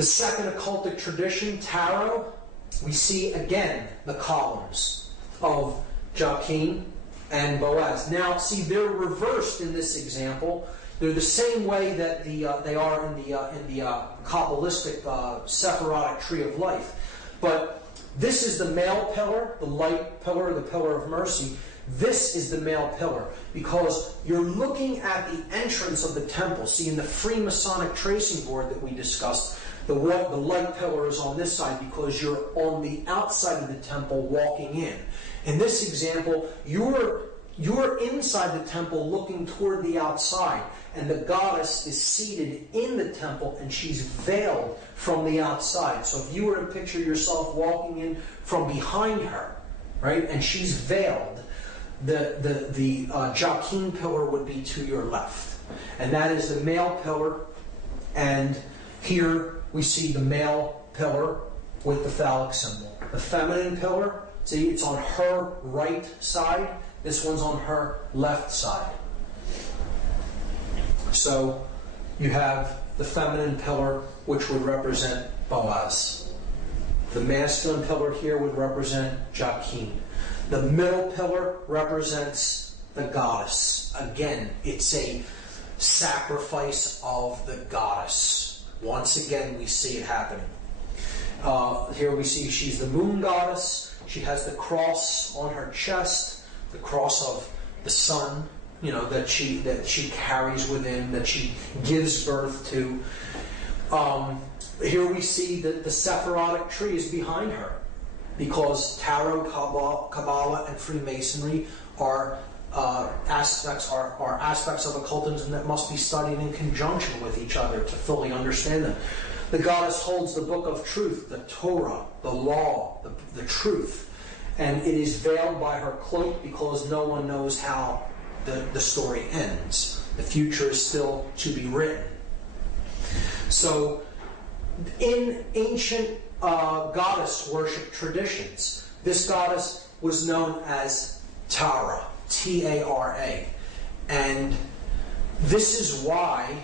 The second occultic tradition, tarot, we see again the columns of Joachim and Boaz. Now, see, they're reversed in this example. They're the same way that they are in the Kabbalistic Sephirotic tree of life. But this is the male pillar, the light pillar, the pillar of mercy. This is the male pillar, because you're looking at the entrance of the temple. See, in the Freemasonic tracing board that we discussed, the light pillar is on this side because you're on the outside of the temple walking in. In this example, you're inside the temple looking toward the outside, and the goddess is seated in the temple, and she's veiled from the outside. So if you were to picture yourself walking in from behind her, right, and she's veiled, the Joachim pillar would be to your left. And that is the male pillar, and here we see the male pillar with the phallic symbol. The feminine pillar, see, it's on her right side. This one's on her left side. So you have the feminine pillar, which would represent Boaz. The masculine pillar here would represent Joachim. The middle pillar represents the goddess. Again, it's a sacrifice of the goddess. Once again, we see it happening. Here we see she's the moon goddess. She has the cross on her chest, the cross of the sun, that she carries within, that she gives birth to. Here we see that the Sephirotic tree is behind her, because tarot, Kabbalah, and Freemasonry are aspects of occultism that must be studied in conjunction with each other to fully understand them. The goddess holds the book of truth, the Torah, the law, the truth, and it is veiled by her cloak because no one knows how the story ends. The future is still to be written. So, in ancient goddess worship traditions, this goddess was known as Tara, T-A-R-A. And this is why,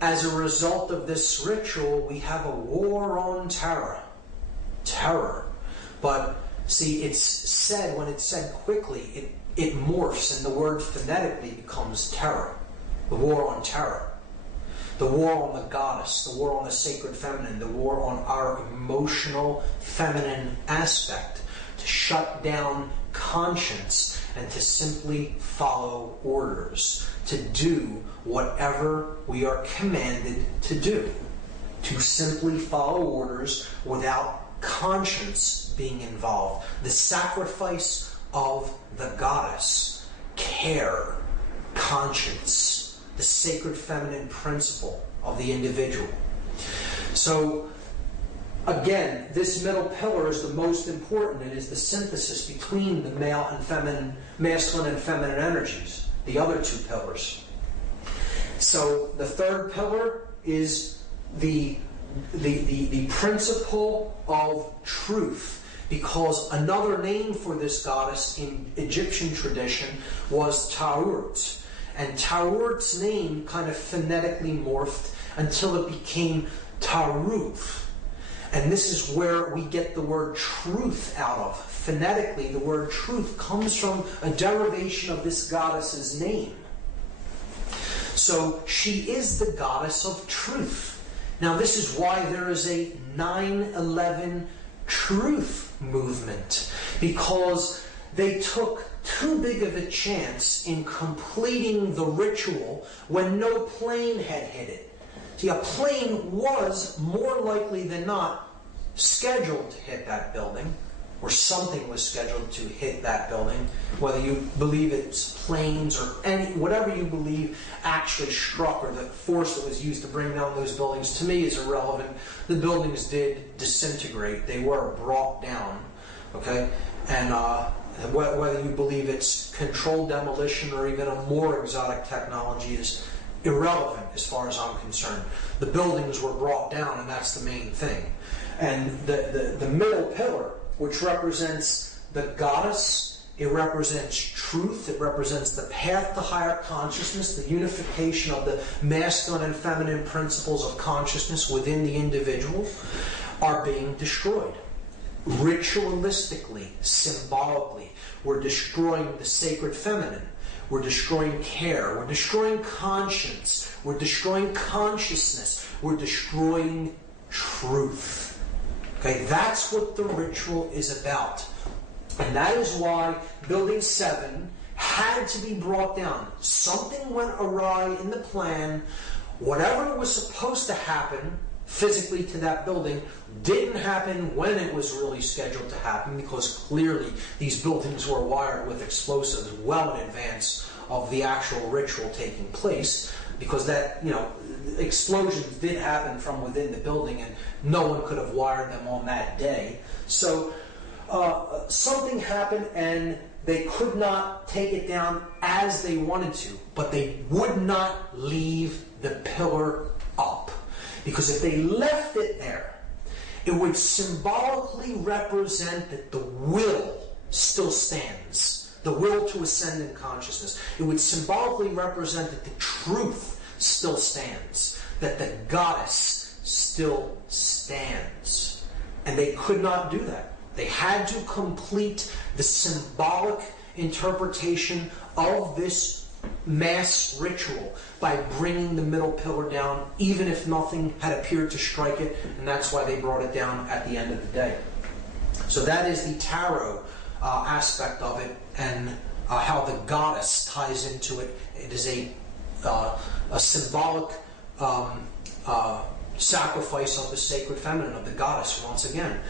as a result of this ritual, we have a war on terror. But see, it's said, when it's said quickly, it morphs, and the word phonetically becomes terror. The war on terror. The war on the goddess, the war on the sacred feminine, the war on our emotional feminine aspect, to shut down conscience and to simply follow orders, to do whatever we are commanded to do, to simply follow orders without conscience being involved. The sacrifice of the goddess, care, conscience, the sacred feminine principle of the individual. So, again, this middle pillar is the most important. It is the synthesis between the masculine and feminine energies, the other two pillars. So, the third pillar is the principle of truth, because another name for this goddess in Egyptian tradition was Taurt. And Taurt's name kind of phonetically morphed until it became Taruth. And this is where we get the word truth out of. Phonetically, the word truth comes from a derivation of this goddess's name. So she is the goddess of truth. Now this is why there is a 9/11 truth movement, because they took too big of a chance in completing the ritual when no plane had hit it. See, a plane was more likely than not scheduled to hit that building, or something was scheduled to hit that building, whether you believe it's planes or whatever you believe actually struck, or the force that was used to bring down those buildings, to me is irrelevant. The buildings did disintegrate. They were brought down, okay? And whether you believe it's controlled demolition or even a more exotic technology is irrelevant as far as I'm concerned. The buildings were brought down, and that's the main thing. And the middle pillar, which represents the goddess it represents truth, it represents the path to higher consciousness, the unification of the masculine and feminine principles of consciousness within the individual are being destroyed. Ritualistically, symbolically, we're destroying the sacred feminine. We're destroying care. We're destroying conscience. We're destroying consciousness. We're destroying truth. Okay, that's what the ritual is about. And that is why Building 7 had to be brought down. Something went awry in the plan. Whatever was supposed to happen physically to that building didn't happen when it was really scheduled to happen, because clearly these buildings were wired with explosives well in advance of the actual ritual taking place, because that, explosions did happen from within the building and no one could have wired them on that day. So something happened and they could not take it down as they wanted to, but they would not leave the pillar up. Because if they left it there, it would symbolically represent that the will still stands. The will to ascend in consciousness. It would symbolically represent that the truth still stands. That the goddess still stands. And they could not do that. They had to complete the symbolic interpretation of this mass ritual by bringing the middle pillar down, even if nothing had appeared to strike it, and that's why they brought it down at the end of the day. So that is the tarot aspect of it, and how the goddess ties into it. It is a symbolic sacrifice of the sacred feminine, of the goddess, once again.